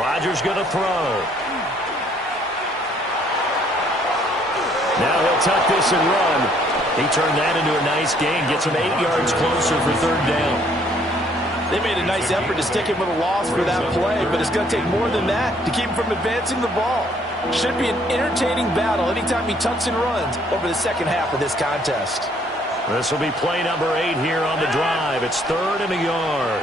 Rodgers going to throw. Now he'll tuck this and run. He turned that into a nice gain. Gets him 8 yards closer for third down. They made a nice effort to stick him with a loss for that play, but it's going to take more than that to keep him from advancing the ball. Should be an entertaining battle anytime he tucks and runs over the second half of this contest. This will be play number 8 here on the drive. It's 3rd and a yard.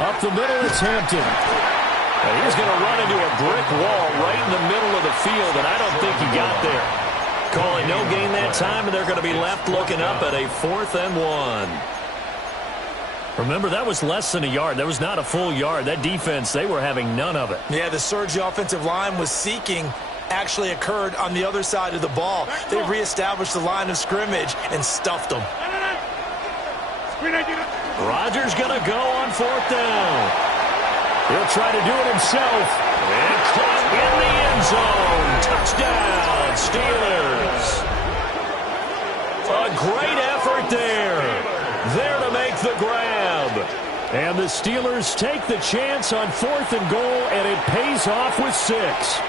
Up the middle, it's Hampton. And he's going to run into a brick wall right in the middle of the field, and I don't think he got there. Calling no gain that time, and they're going to be left looking up at a 4th and 1. Remember, that was less than a yard. That was not a full yard. That defense, they were having none of it. Yeah, the surge the offensive line was seeking actually occurred on the other side of the ball. They reestablished the line of scrimmage and stuffed them. Rodgers going to go on 4th down. He'll try to do it himself. And caught in the end zone. Touchdown, Steelers. A great effort there. There to make the grab. And the Steelers take the chance on 4th and goal, and it pays off with 6.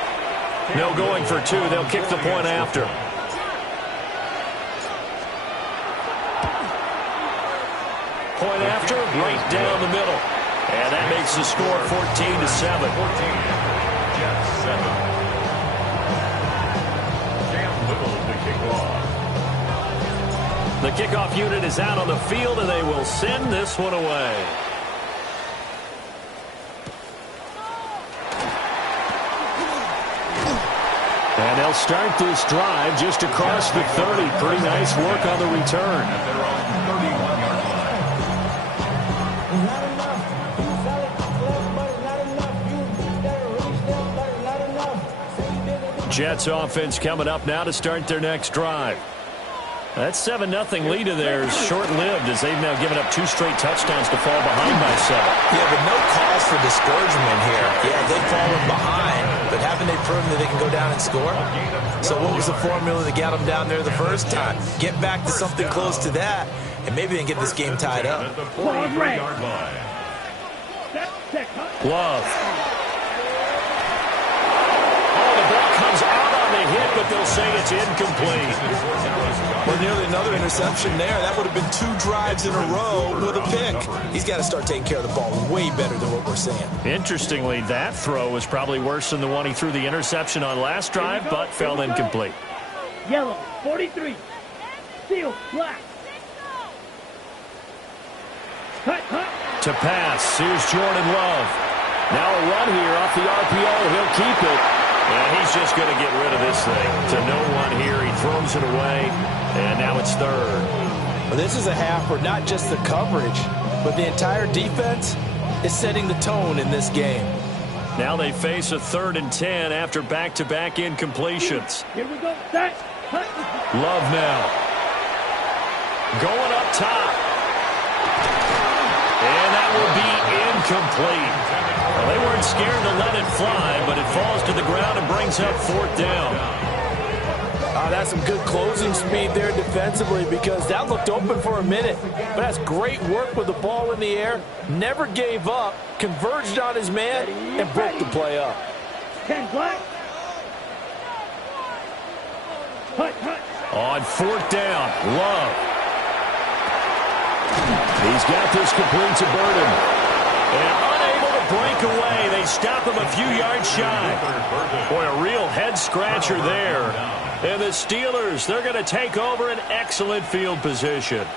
No going for 2. They'll kick the point after. Point after, right down the middle. And that makes the score 14-7. 14-7. The kickoff unit is out on the field, and they will send this one away. And they'll start this drive just across the 30. Pretty nice work on the return. They're on the 31-yard line. Jets offense coming up now to start their next drive. That 7-0 lead of theirs short-lived as they've now given up 2 straight touchdowns to fall behind by 7. Yeah, but no cause for discouragement here. Yeah, they've fallen behind, but haven't they proven that they can go down and score? So what was the formula that got them down there the first time? Get back to something close to that, and maybe they can get this game tied up. Love. Oh, the ball comes out on the hit, but they'll say it's incomplete. Well, nearly another interception there. That would have been 2 drives in a row with a pick. He's got to start taking care of the ball way better than what we're seeing. Interestingly, that throw was probably worse than the one he threw the interception on last drive, but fell incomplete. Yellow, 43. Steel, black. To pass, here's Jordan Love. Now a run here off the RPO. He'll keep it. And he's just going to get rid of this thing. To no one here. He throws it away. And now it's 3rd. Well, this is a half where not just the coverage, but the entire defense is setting the tone in this game. Now they face a 3rd and 10 after back-to-back incompletions. Here we go. Set. Love now. Going up top. And that will be incomplete. Well, they weren't scared to let it fly, but it falls to the ground and brings up 4th down. That's some good closing speed there defensively because that looked open for a minute. But that's great work with the ball in the air. Never gave up, converged on his man, and broke the play up. 10 black. On 4th down, Love. He's got this complete to Burden. And unable to break away. They stop him a few yards shy. Boy, a real head-scratcher there. And the Steelers, they're going to take over an excellent field position.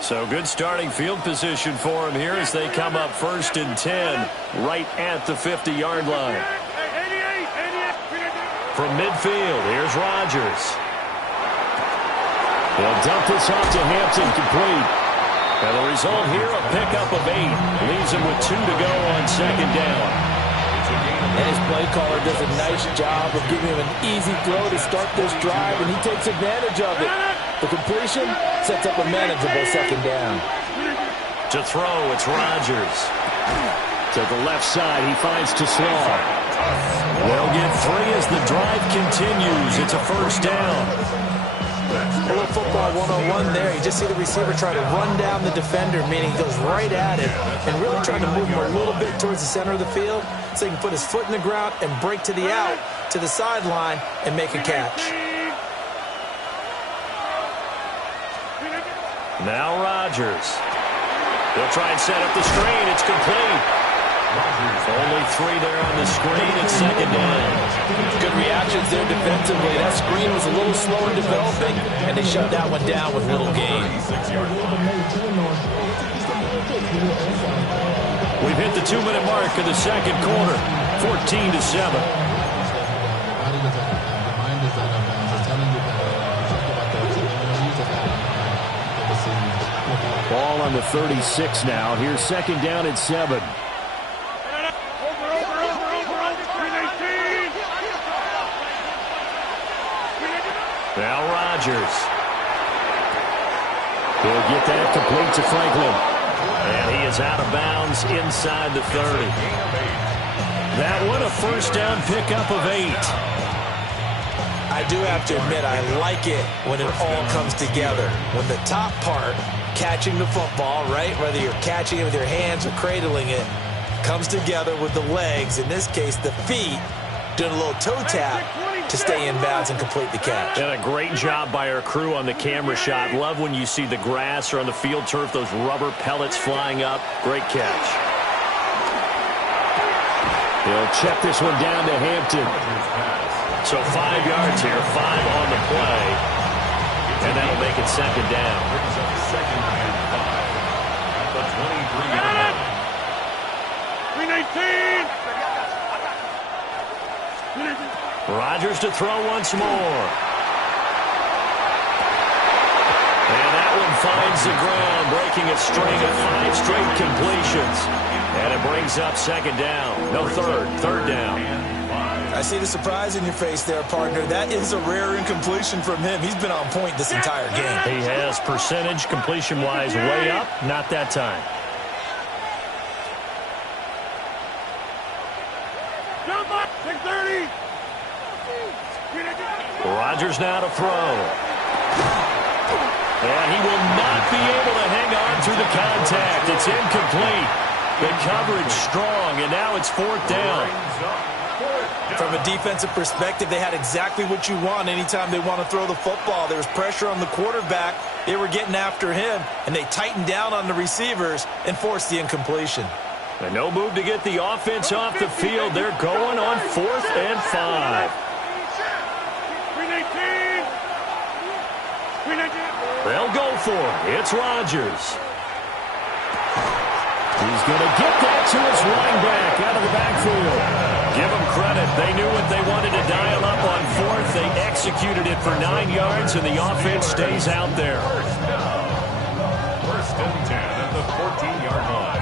So good starting field position for them here as they come up 1st and 10 right at the 50-yard line. From midfield, here's Rodgers. He'll dump this off to Hampton, complete. And the result here, a pickup of 8. Leaves him with 2 to go on 2nd down. And his play caller does a nice job of giving him an easy throw to start this drive, and he takes advantage of it. The completion sets up a manageable 2nd down. To throw, it's Rodgers. To the left side, he finds Tesla. They'll get 3 as the drive continues. It's a 1st down. Well, football 101 there. You just see the receiver try to run down the defender, meaning he goes right at it and really trying to move him a little bit towards the center of the field so he can put his foot in the ground and break to the out, to the sideline, and make a catch. Now Rodgers. He'll try and set up the screen. It's complete. Only 3 there on the screen. It's second down. Good reactions there defensively. That screen was a little slow in developing, and they shut that one down with little gain. We've hit the 2-minute mark of the second quarter. 14-7. Ball on the 36 now. Here's second down at 7. Now Rodgers. He'll get that complete to Franklin. And he is out of bounds inside the 30. That one a first down pickup of 8. I do have to admit, I like it when it all comes together. When the top part, catching the football, right, whether you're catching it with your hands or cradling it, comes together with the legs, in this case the feet, doing a little toe tap to stay in bounds and complete the catch. And a great job by our crew on the camera shot. Love when you see the grass or on the field turf, those rubber pellets flying up. Great catch. He'll check this one down to Hampton. So 5 yards here, 5 on the play. And that'll make it second down. Second and 5 at the 23-yard line. 319. Rodgers to throw once more. And that one finds the ground, breaking a string of 5 straight completions. And it brings up second down. No, third down. I see the surprise in your face there, partner. That is a rare incompletion from him. He's been on point this entire game. He has percentage completion-wise way up. Not that time. Rodgers now to throw. And he will not be able to hang on through the contact. It's incomplete. The coverage strong, and now it's fourth down. From a defensive perspective, they had exactly what you want anytime they want to throw the football. There was pressure on the quarterback. They were getting after him, and they tightened down on the receivers and forced the incompletion. And no move to get the offense off the field. They're going on 4th and 5. They'll go for it. It's Rodgers. He's going to get that to his running back out of the backfield. Give them credit. They knew what they wanted to dial up on 4th. They executed it for 9 yards, and the offense stays out there. First and 10 at the 14-yard line.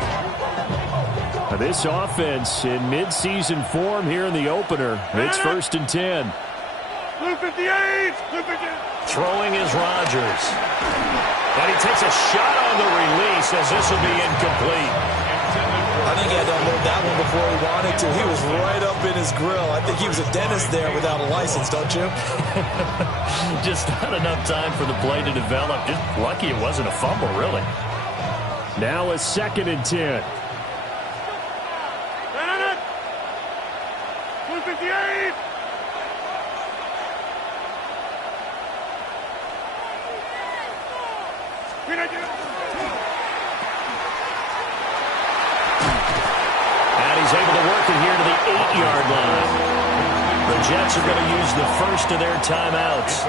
This offense in midseason form here in the opener. It's first and 10. Blue 58. Throwing is Rodgers. And he takes a shot on the release as this will be incomplete. I think he had to unload that one before he wanted to. He was right up in his grill. I think he was a dentist there without a license, don't you? Just not enough time for the play to develop. Just lucky it wasn't a fumble, really. Now a second and 10. Blue 58. And he's able to work it here to the 8-yard line. The Jets are going to use the first of their timeouts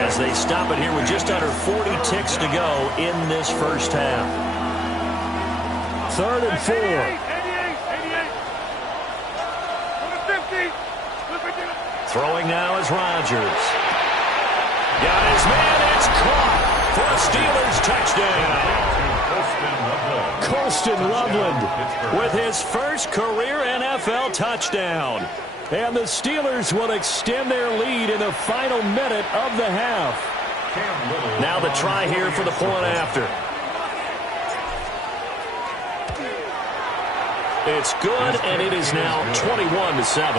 as they stop it here with just under 40 ticks to go in this first half. 3rd and 4. 50. Throwing now is Rodgers. Got his man. It's caught for a Steelers touchdown. Colston Loveland with his first career NFL touchdown. And the Steelers will extend their lead in the final minute of the half. Now the try here for the point after. It's good, and it is now 21-7. It's the score.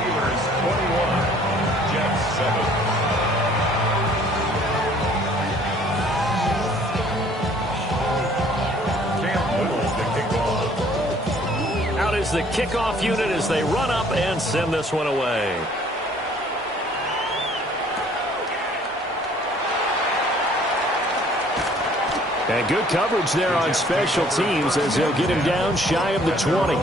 Steelers 21, Jets 7. is the kickoff unit as they run up and send this one away. And good coverage there on special teams as they'll get him down shy of the 20.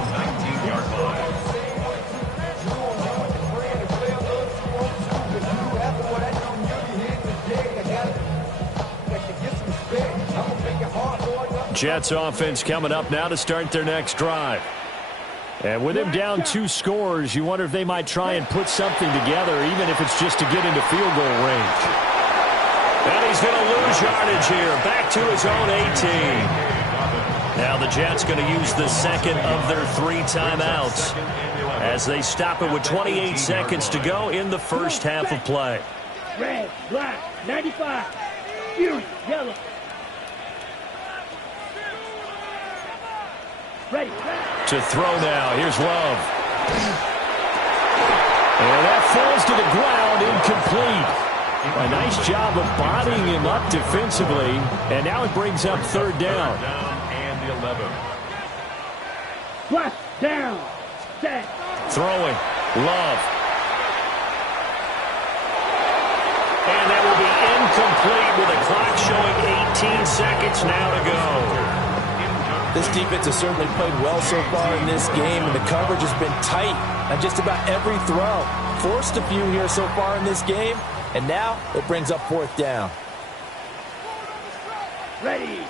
Jets offense coming up now to start their next drive. And with him down 2 scores, you wonder if they might try and put something together, even if it's just to get into field goal range. And he's going to lose yardage here, back to his own 18. Now the Jets going to use the second of their 3 timeouts as they stop it with 28 seconds to go in the first half of play. Red, black, 95, fury, yellow. Ready. To throw now. Here's Love. And that falls to the ground, incomplete. A nice job of bodying him up defensively. And now it brings up 3rd down. And 11. Flush, down, set. Throwing. Love. And that will be incomplete with the clock showing 18 seconds now to go. This defense has certainly played well so far in this game, and the coverage has been tight on just about every throw. Forced a few here so far in this game, and now it brings up 4th down. Ready.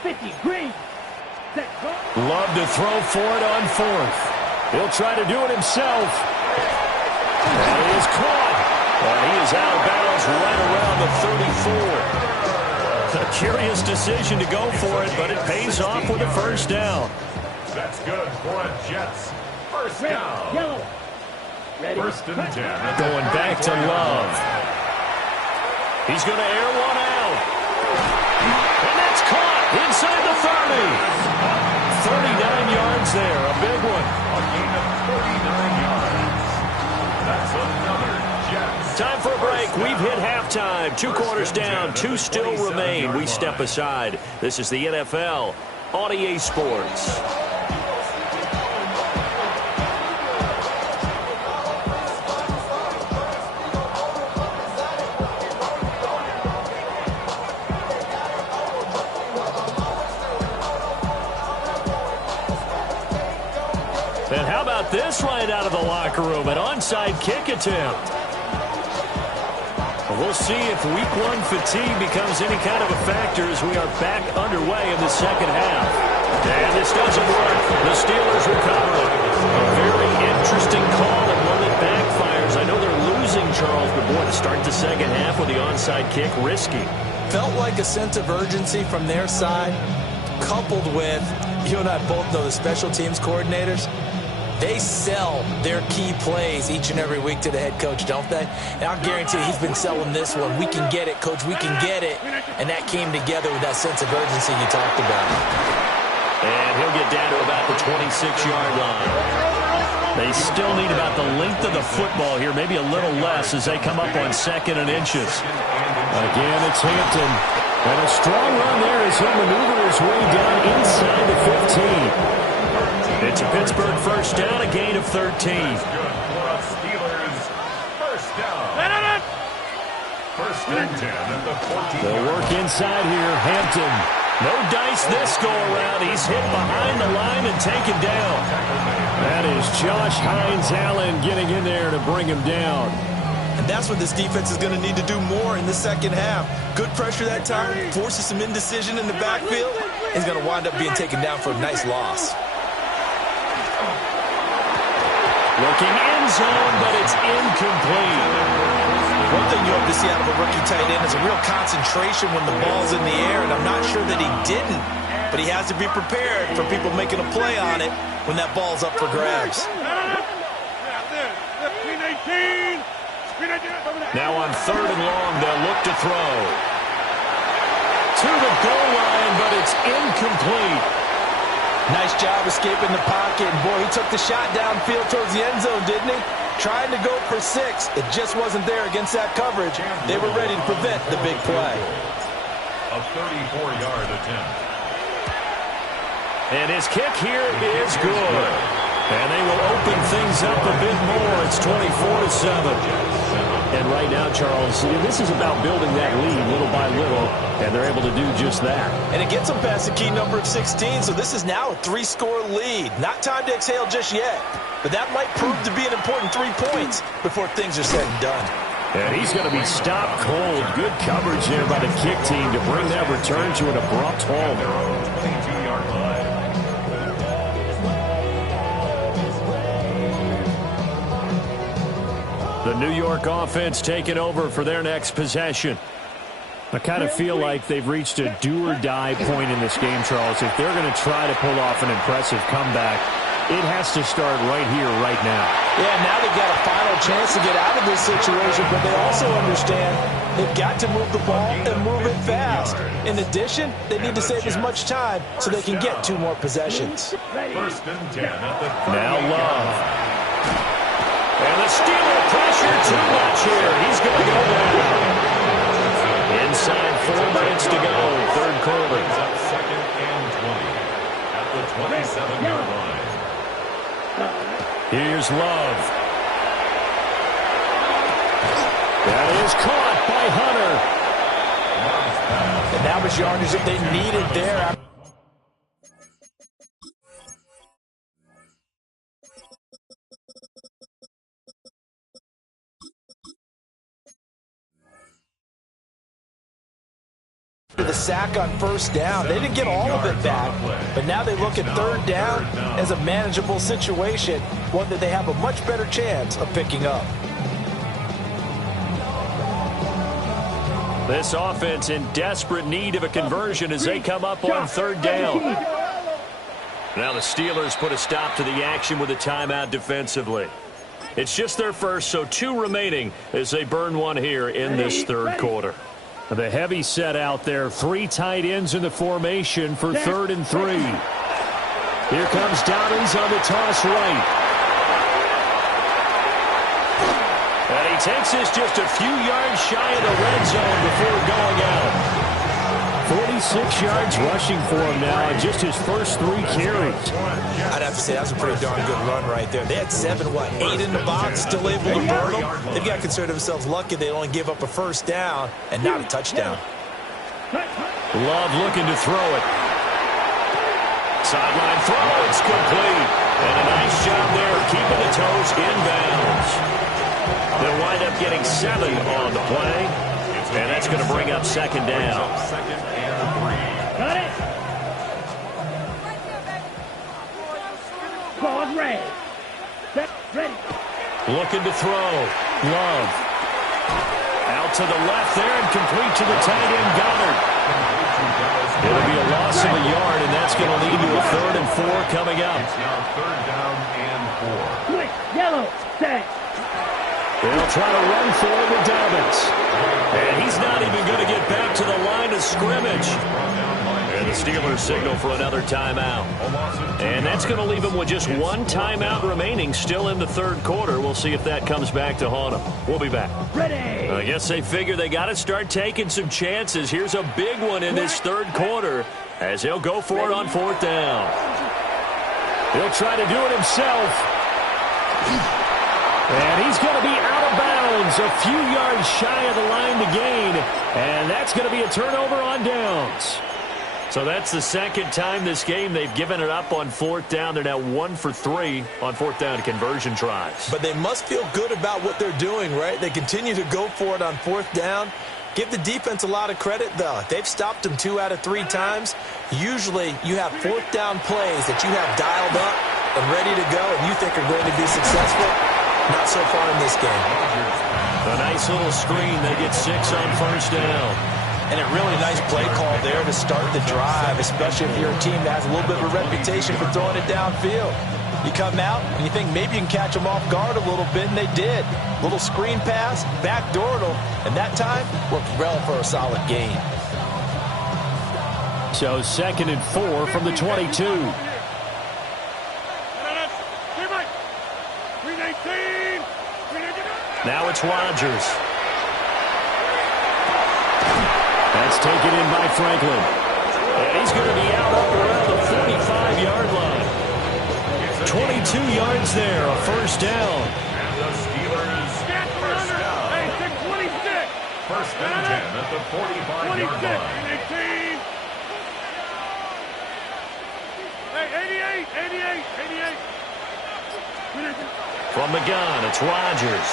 50, green. Set, go. Love to throw for it on 4th. He'll try to do it himself. And he is caught. He is out of bounds right around the 34. A curious decision to go for it, but it pays off with a 1st down. That's good for a Jets. First Red, down. yellow. Ready. 1st and 10. Going back to Love. He's going to air one out. And that's caught inside the 30. 39 yards there, a big one. A gain of 39 yards. That's another Jets. Time for a break. We've hit halftime. 2 quarters down. 2 still remain. We step aside. This is the NFL on EA Sports. And how about this right out of the locker room? An onside kick attempt. We'll see if week 1 fatigue becomes any kind of a factor as we are back underway in the second half. And this doesn't work. The Steelers recover it. A very interesting call and one that backfires. I know they're losing, Charles, but boy, to start the second half with the onside kick, risky. Felt like a sense of urgency from their side, coupled with, you and I both know the special teams coordinators. They sell their key plays each and every week to the head coach, don't they? And I'll guarantee you he's been selling this one. We can get it, coach. We can get it. And that came together with that sense of urgency you talked about. And he'll get down to about the 26-yard line. They still need about the length of the football here, maybe a little less as they come up on 2nd and inches. Again, it's Hampton. And a strong run there as he'll maneuver his way down inside the 15. It's a Pittsburgh first down, a gain of 13. Good for a Steelers. First down. 1st and 10 at the 14. They'll work inside here. Hampton. No dice this go around. He's hit behind the line and taken down. That is Josh Hines-Allen getting in there to bring him down. And that's what this defense is going to need to do more in the second half. Good pressure that time, forces some indecision in the backfield. He's going to wind up being taken down for a nice loss. Looking end zone, but it's incomplete. One thing you hope to see out of a rookie tight end is a real concentration when the ball's in the air, and I'm not sure that he didn't. But he has to be prepared for people making a play on it when that ball's up for grabs. Now on 3rd and long, they'll look to throw. To the goal line, but it's incomplete. Nice job escaping the pocket. And boy, he took the shot downfield towards the end zone, didn't he? Trying to go for 6. It just wasn't there against that coverage. They were ready to prevent the big play. A 34-yard attempt. And his kick here is good. And they will open things up a bit more. It's 24-7. And right now, Charles, this is about building that lead little by little, and they're able to do just that. And it gets them past the key number of 16, so this is now a 3-score lead. Not time to exhale just yet, but that might prove to be an important 3 points before things are said and done. And he's going to be stopped cold. Good coverage there by the kick team to bring that return to an abrupt halt. 22-yard line. The New York offense taking over for their next possession. I kind of feel like they've reached a do-or-die point in this game, Charles. If they're going to try to pull off an impressive comeback, it has to start right here, right now. Yeah, now they've got a final chance to get out of this situation, but they also understand they've got to move the ball and move it fast. In addition, they need to save as much time so they can get 2 more possessions. First and 10 at the Now Love. And the Steeler pressure too much here. He's going to go down. Inside 4 minutes to go, third quarter. Second and 20 at the 27-yard line. Here's Love. That is caught by Hunter. And that was yardage that they needed there. The sack on first down. They didn't get all of it back, but now they look at third down as a manageable situation, one that they have a much better chance of picking up. This offense in desperate need of a conversion as they come up on third down. Now the Steelers put a stop to the action with a timeout defensively. It's just their first, so 2 remaining as they burn one here in this third quarter. The heavy set out there, 3 tight ends in the formation for 3rd and 3. Here comes Dobbins on the toss right. And he takes this just a few yards shy of the red zone before going out. 46 yards rushing for him now in just his first 3 carries. I'd have to say that's a pretty darn good run right there. They had 8 in the box, still able to burn them. They've got to consider themselves lucky they only give up a first down and not a touchdown. Love looking to throw it. Sideline throw, it's complete. And a nice job there keeping the toes inbounds. They'll wind up getting 7 on the play. And that's going to bring up second down. Second and 3. Got it. Pause red. Set ready. Looking to throw. Love. Out to the left there and complete to the tight end Goddard. It'll be a loss of a yard, and that's going to lead to a 3rd and 4 coming up. It's now 3rd down and 4. Quick, yellow, set. They'll try to run for it with Dobbins. And he's not even going to get back to the line of scrimmage. And the Steelers signal for another timeout. And that's going to leave them with just 1 timeout remaining still in the third quarter. We'll see if that comes back to haunt them. We'll be back. Ready. I guess they figure they got to start taking some chances. Here's a big one in this third quarter as he'll go for it on 4th down. He'll try to do it himself. And he's going to be out of bounds, a few yards shy of the line to gain. And that's going to be a turnover on downs. So that's the second time this game they've given it up on 4th down. They're now 1 for 3 on 4th down conversion tries. But they must feel good about what they're doing, right? They continue to go for it on 4th down. Give the defense a lot of credit, though. They've stopped them 2 out of 3 times. Usually you have 4th down plays that you have dialed up and ready to go and you think are going to be successful. Not so far in this game. A nice little screen. They get 6 on 1st down. And a really nice play call there to start the drive, especially if you're a team that has a little bit of a reputation for throwing it downfield. You come out and you think maybe you can catch them off guard a little bit, and they did. Little screen pass, backdoored them, and that time worked well for a solid gain. So 2nd and 4 from the 22. Now it's Rodgers. That's taken in by Franklin. And he's going to be out up around the 45-yard 2 yards there, a first down. And the Steelers first down. Hey, 626. First and 10 at the 45-yard 26. line. 18. Hey, 88. From the gun, it's Rodgers.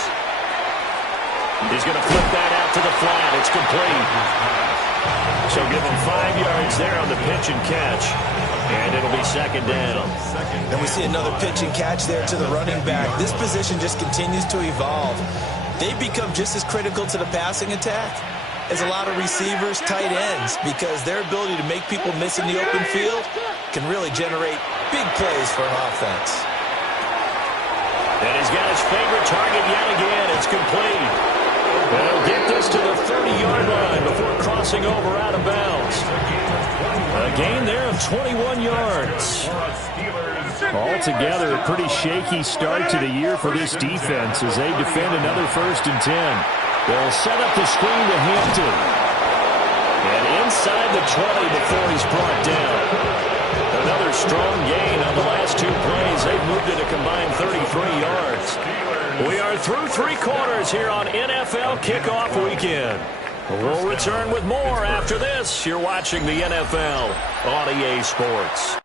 He's going to flip that out to the flat. It's complete. So give him 5 yards there on the pitch and catch. And it'll be second down. And we see another pitch and catch there to the running back. This position just continues to evolve. They become just as critical to the passing attack as a lot of receivers, tight ends, because their ability to make people miss in the open field can really generate big plays for an offense. And he's got his favorite target yet again. It's complete. And he'll get this to the 30-yard line before crossing over out of bounds. A gain there of 21 yards. Altogether, a pretty shaky start to the year for this defense as they defend another 1st and 10. They'll set up the screen to Hampton. And inside the 20 before he's brought down. Another strong gain on the last 2 plays. They've moved it a combined 33 yards. We are through 3 quarters here on NFL Kickoff Weekend. We'll return with more after this. You're watching the NFL on EA Sports.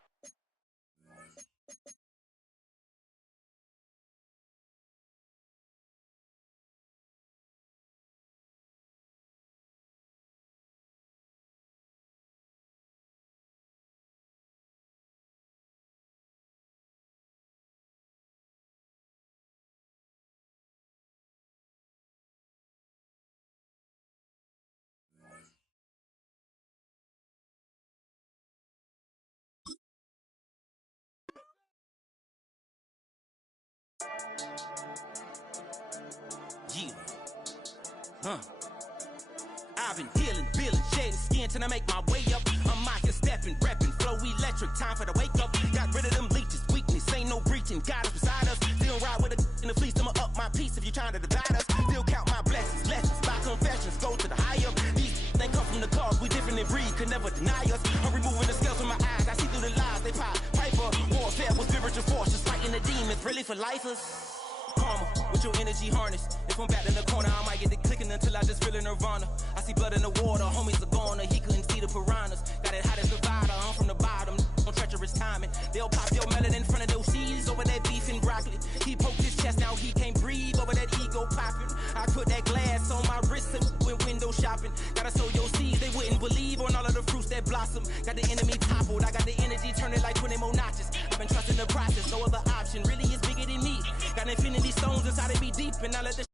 I've been healing, feeling, shedding skin till I make my way up. I'm out here stepping, repping, flow electric, time for the wake up. Got rid of them leeches, weakness, ain't no breaching. God is beside us, still ride with a in the fleece. I'ma up my piece if you're trying to divide us. Still count my blessings, lessons, my confessions, go to the higher. These they come from the cause, we different in breed, could never deny us. I'm removing the scales from my eyes, I see through the lies they pop. Piper, warfare with spiritual forces, fighting the demons, really for lifers. Karma, with your energy harness. If I'm back in the corner, I might get the clicking until I just feel a nirvana. I see blood in the water, homies are gone, he couldn't see the piranhas. Got it hot as Nevada, I'm from the bottom, on treacherous timing. They'll pop your melon in front of those seeds over that beef and broccoli. He poked his chest out, he can't breathe over that ego popping. I put that glass on my wrist and went window shopping. Gotta sow your seeds, they wouldn't believe on all of the fruits that blossom. Got the enemy toppled, I got the energy turning like 20 more notches. I've been trusting the process, no other option, really is bigger than me. Got infinity stones inside of me deep, and I let the